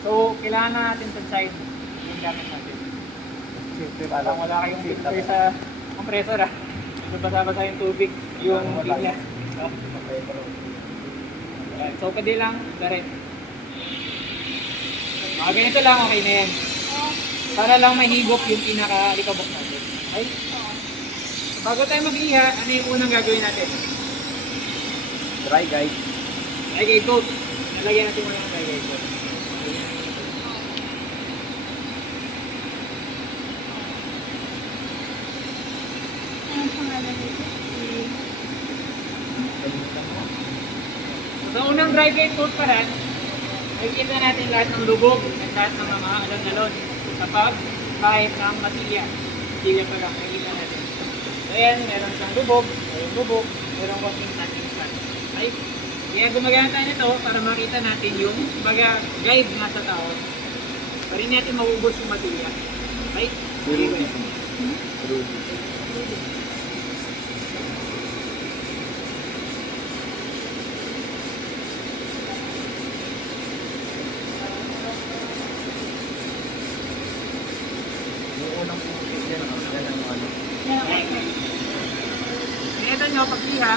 So, kailangan na natin sa side yung gamit natin. Parang wala kayong filter sa compressor ah. So, basa-basa yung tubig, yung linya. So, pwede lang, direct. Ganito lang, okay na yan. Para lang mahigop yung pinaka-likabok natin. Okay? Bago tayo mag-iha, ano yung unang gagawin natin? Dry guys. Dry guide coat. Nalagyan natin muna ng dry guide coat. So, sa unang dry guide coat pa rin, makikita natin lahat ng lubog at lahat ng mga alon-alon. Kapag kahit ng matilya. Matilya pa lang, makikita natin. So, ayan, meron siyang lubog, meron konting touching spot. Okay? Kaya gumagamit tayo nito para makita natin yung baga guide nga sa tao. Para hindi natin maubos yung matilya. Okay? Ito nyo, pagkiha,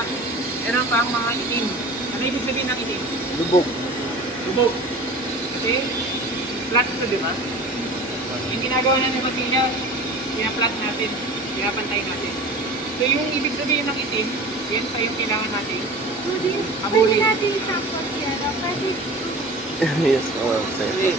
meron pang mga itim. Ano ibig sabihin ng itim? Lubog. Lubog. Kasi, flat ito, di ba? Yung ginagawa natin ng matilya, pina-flat natin, pinapantay natin. So yung ibig sabihin ng itim, yan pa yung kailangan natin. Pwede natin tapos yan. Kasi Yes, okay.